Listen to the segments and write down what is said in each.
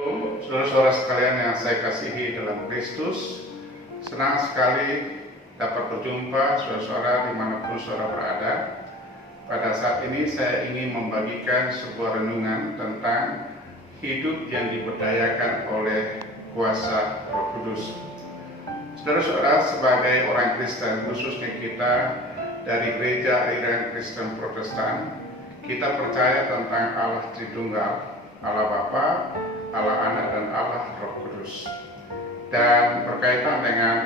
Saudara-saudara sekalian yang saya kasihi dalam Kristus, senang sekali dapat berjumpa saudara-saudara dimanapun saudara berada. Pada saat ini saya ingin membagikan sebuah renungan tentang hidup yang diberdayakan oleh kuasa Roh Kudus. Saudara-saudara, sebagai orang Kristen, khususnya kita dari Gereja Aliran Kristen Protestan, kita percaya tentang Allah Tritunggal, Allah Bapa, Allah Anak, dan Allah Roh Kudus. Dan berkaitan dengan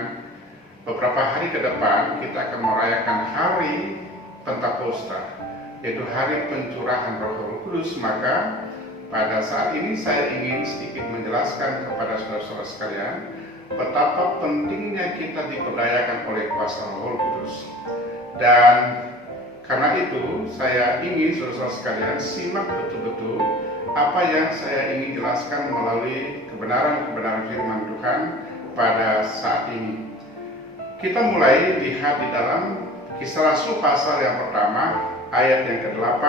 beberapa hari ke depan, kita akan merayakan hari Pentakosta, yaitu hari pencurahan Roh Kudus. Maka pada saat ini saya ingin sedikit menjelaskan kepada saudara-saudara sekalian betapa pentingnya kita diberdayakan oleh kuasa Roh Kudus. Dan karena itu saya ingin saudara-saudara sekalian simak betul-betul apa yang saya ingin jelaskan melalui kebenaran-kebenaran firman Tuhan pada saat ini. Kita mulai lihat di dalam Kisah Rasul pasal yang pertama, ayat yang ke-8,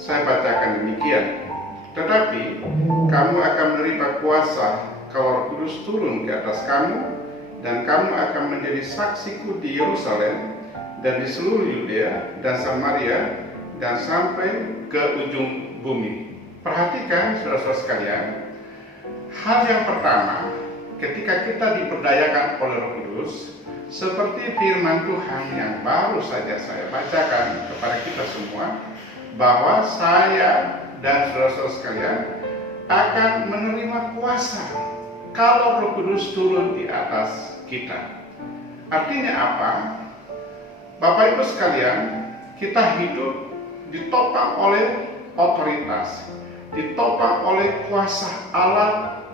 saya bacakan demikian. Tetapi kamu akan menerima kuasa kalau Roh Kudus turun ke atas kamu, dan kamu akan menjadi saksiku di Yerusalem dan di seluruh Yudea dan Samaria dan sampai ke ujung bumi. Perhatikan saudara-saudara sekalian, hal yang pertama ketika kita diberdayakan oleh Roh Kudus, seperti firman Tuhan yang baru saja saya bacakan kepada kita semua, bahwa saya dan saudara-saudara sekalian akan menerima kuasa kalau Roh Kudus turun di atas kita. Artinya apa? Bapak Ibu sekalian, kita hidup ditopang oleh otoritas, ditopang oleh kuasa Allah,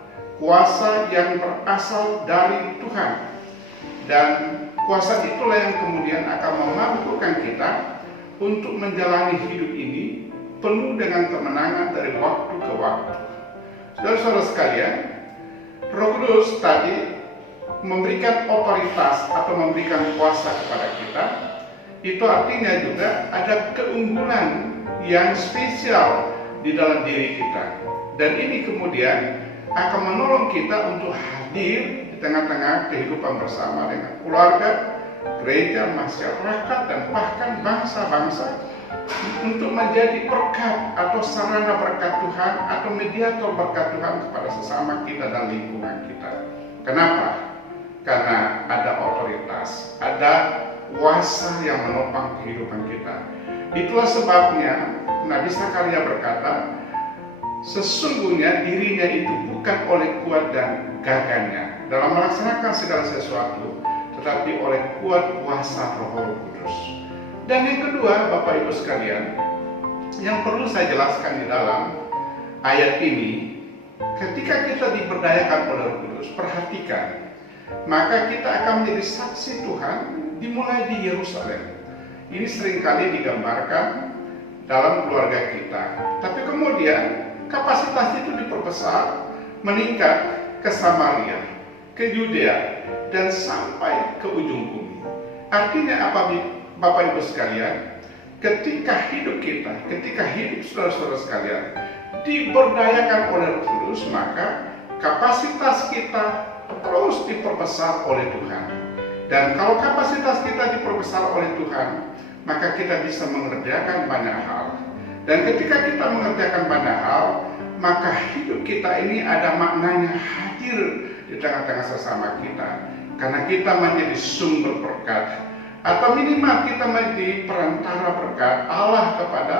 kuasa yang berasal dari Tuhan. Dan kuasa itulah yang kemudian akan memampukan kita untuk menjalani hidup ini penuh dengan kemenangan dari waktu ke waktu. Saudara-saudara sekalian, Roh Kudus tadi memberikan otoritas atau memberikan kuasa kepada kita. Itu artinya juga ada keunggulan yang spesial di dalam diri kita. Dan ini kemudian akan menolong kita untuk hadir di tengah-tengah kehidupan bersama dengan keluarga, gereja, masyarakat, dan bahkan bangsa-bangsa untuk menjadi berkat atau sarana berkat Tuhan atau mediator berkat Tuhan kepada sesama kita dan lingkungan kita. Kenapa? Karena ada otoritas, ada kuasa yang menopang kehidupan kita. Itulah sebabnya Nabi Zakaria berkata, sesungguhnya dirinya itu bukan oleh kuat dan gagahnya dalam melaksanakan segala sesuatu, tetapi oleh kuat kuasa Roh Kudus. Dan yang kedua, Bapak Ibu sekalian, yang perlu saya jelaskan di dalam ayat ini, ketika kita diberdayakan oleh Roh Kudus, perhatikan, maka kita akan menjadi saksi Tuhan dimulai di Yerusalem. Ini seringkali digambarkan dalam keluarga kita. Tapi kemudian kapasitas itu diperbesar, meningkat ke Samaria, ke Yudea, dan sampai ke ujung bumi. Artinya apa, Bapak Ibu sekalian? Ketika hidup kita, ketika hidup saudara-saudara sekalian diberdayakan oleh Roh Kudus, maka kapasitas kita terus diperbesar oleh Tuhan. Dan kalau kapasitas kita diperbesar oleh Tuhan, maka kita bisa mengerjakan banyak hal. Dan ketika kita mengerjakan banyak hal, maka hidup kita ini ada maknanya hadir di tengah-tengah sesama kita. Karena kita menjadi sumber berkat, atau minimal kita menjadi perantara berkat Allah kepada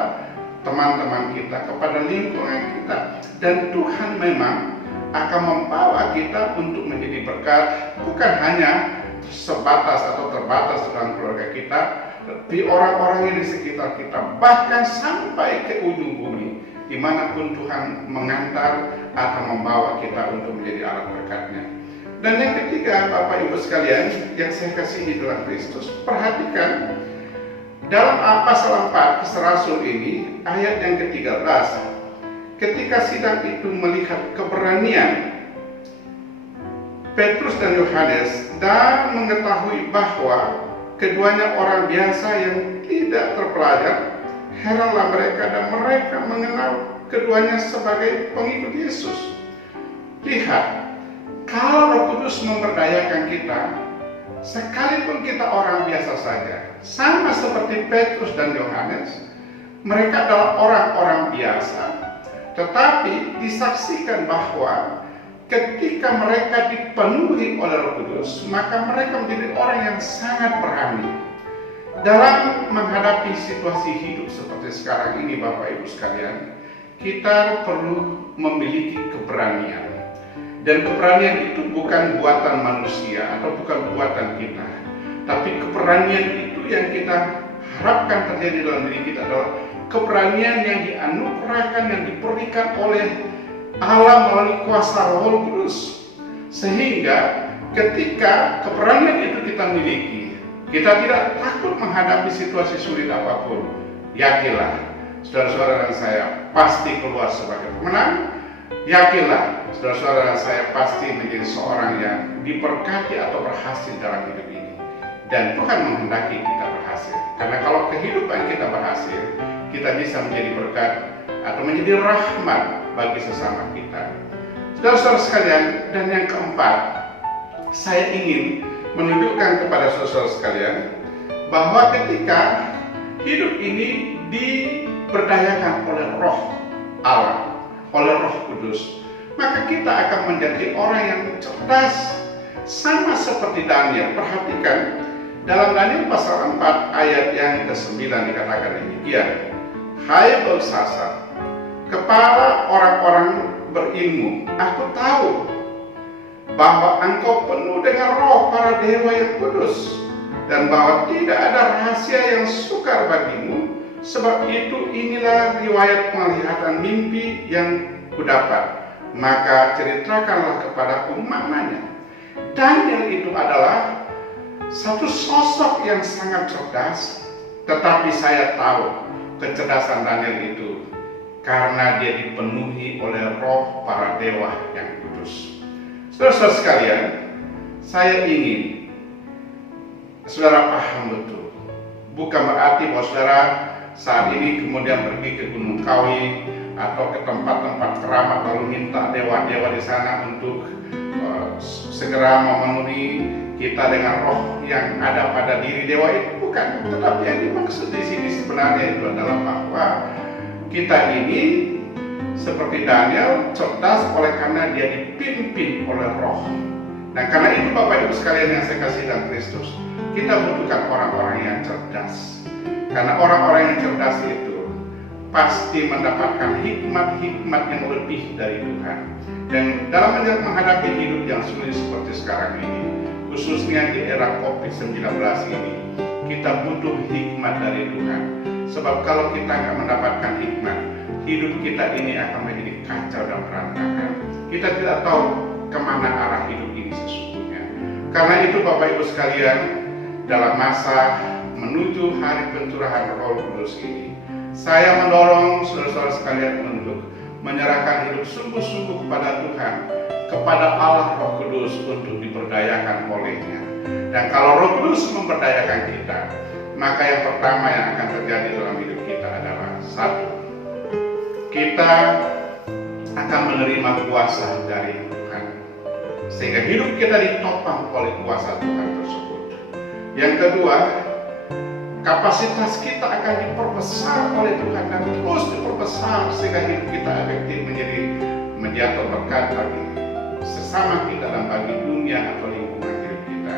teman-teman kita, kepada lingkungan kita. Dan Tuhan memang akan membawa kita untuk menjadi berkat, bukan hanya sebatas atau terbatas dalam keluarga kita, tapi orang-orang yang di sekitar kita, bahkan sampai ke ujung bumi, dimanapun Tuhan mengantar atau membawa kita untuk menjadi alat berkat-Nya. Dan yang ketiga, Bapak Ibu sekalian yang saya kasihi dalam Kristus, perhatikan dalam pasal 4 Kisah Rasul ini, ayat yang ke-13, ketika sidang itu melihat keberanian Petrus dan Yohanes dan mengetahui bahwa keduanya orang biasa yang tidak terpelajar, heranlah mereka dan mereka mengenal keduanya sebagai pengikut Yesus. Lihat, kalau Roh Kudus memberdayakan kita, sekalipun kita orang biasa saja, sama seperti Petrus dan Yohanes, mereka adalah orang-orang biasa, tetapi disaksikan bahwa ketika mereka dipenuhi oleh Roh Kudus, maka mereka menjadi orang yang sangat berani dalam menghadapi situasi hidup seperti sekarang ini. Bapak Ibu sekalian, kita perlu memiliki keberanian. Dan keberanian itu bukan buatan manusia atau bukan buatan kita, tapi keberanian itu yang kita harapkan terjadi dalam diri kita adalah keberanian yang dianugerahkan, yang diberikan oleh Allah melalui kuasa Roh Kudus. Sehingga ketika keberanian itu kita miliki, kita tidak takut menghadapi situasi sulit apapun. Yakinlah, saudara-saudara dan saya pasti keluar sebagai pemenang. Yakinlah, saudara-saudara dan saya pasti menjadi seorang yang diberkati atau berhasil dalam hidup ini. Dan Tuhan menghendaki kita berhasil. Karena kalau kehidupan kita berhasil, kita bisa menjadi berkat atau menjadi rahmat bagi sesama kita. Saudara-saudara sekalian, dan yang keempat, saya ingin menunjukkan kepada saudara sekalian bahwa ketika hidup ini diberdayakan oleh Roh Allah, oleh Roh Kudus, maka kita akan menjadi orang yang cerdas, sama seperti Daniel. Perhatikan dalam Daniel pasal 4 ayat yang ke-9 dikatakan demikian, "Hai Belsasar, kepala orang-orang berilmu, aku tahu bahwa engkau penuh dengan roh para dewa yang kudus, dan bahwa tidak ada rahasia yang sukar bagimu. Sebab itu inilah riwayat penglihatan mimpi yang kudapat. Maka ceritakanlah kepadaku maknanya." Daniel itu adalah satu sosok yang sangat cerdas, tetapi saya tahu kecerdasan Daniel itu karena dia dipenuhi oleh roh para dewa yang kudus. Saudara-saudara sekalian, saya ingin saudara paham betul, bukan berarti bahwa saudara saat ini kemudian pergi ke Gunung Kawi atau ke tempat-tempat keramat lalu minta dewa-dewa di sana untuk segera memenuhi kita dengan roh yang ada pada diri dewa itu. Bukan, tetapi yang dimaksud di sini sebenarnya itu adalah bahwa kita ini seperti Daniel cerdas oleh karena dia dipimpin oleh roh. Nah, karena itu Bapak Ibu sekalian yang saya kasih dalam Kristus, kita butuhkan orang-orang yang cerdas. Karena orang-orang yang cerdas itu pasti mendapatkan hikmat-hikmat yang lebih dari Tuhan. Dan dalam menghadapi hidup yang sulit seperti sekarang ini, khususnya di era COVID-19 ini, kita butuh hikmat dari Tuhan. Sebab kalau kita nggak mendapatkan hikmat, hidup kita ini akan menjadi kacau dan berantakan. Kita tidak tahu kemana arah hidup ini sesungguhnya. Karena itu Bapak Ibu sekalian, dalam masa menuju hari pencurahan Roh Kudus ini, saya mendorong saudara-saudara sekalian untuk menyerahkan hidup sungguh-sungguh kepada Tuhan, kepada Allah Roh Kudus untuk diberdayakan olehnya. Dan kalau Roh Kudus memberdayakan kita, maka yang pertama yang akan terjadi dalam hidup kita adalah satu, kita akan menerima kuasa dari Tuhan, sehingga hidup kita ditopang oleh kuasa Tuhan tersebut. Yang kedua, kapasitas kita akan diperbesar oleh Tuhan dan terus diperbesar sehingga hidup kita efektif menjadi berkat bagi sesama kita dan bagi dunia atau lingkungan hidup kita.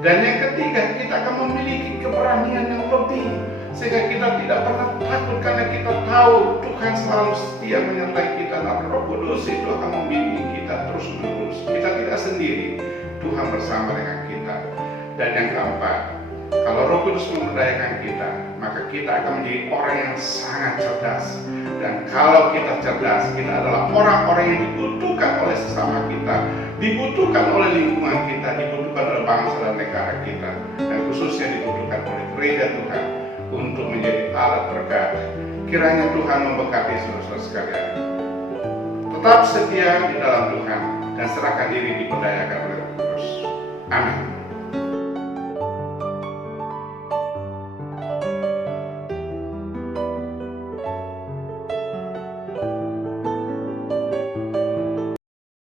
Dan yang ketiga, kita akan memiliki keberanian yang lebih sehingga kita tidak pernah takut karena kita tahu Tuhan selalu setia menyertai kita dan Roh Kudus itu akan membimbing kita terus menerus. Kita tidak sendiri, Tuhan bersama dengan kita. Dan yang keempat, kalau Roh Kudus memberdayakan kita, maka kita akan menjadi orang yang sangat cerdas. Dan kalau kita cerdas, kita adalah orang-orang yang dibutuhkan oleh sesama kita, dibutuhkan oleh lingkungan kita, dibutuhkan oleh bangsa dan negara kita, dan khususnya dibutuhkan oleh gereja Tuhan untuk menjadi alat berkat. Kiranya Tuhan memberkati saudara-saudara sekalian. Tetap setia di dalam Tuhan dan serahkan diri diberdayakan oleh Roh Kudus. Amin.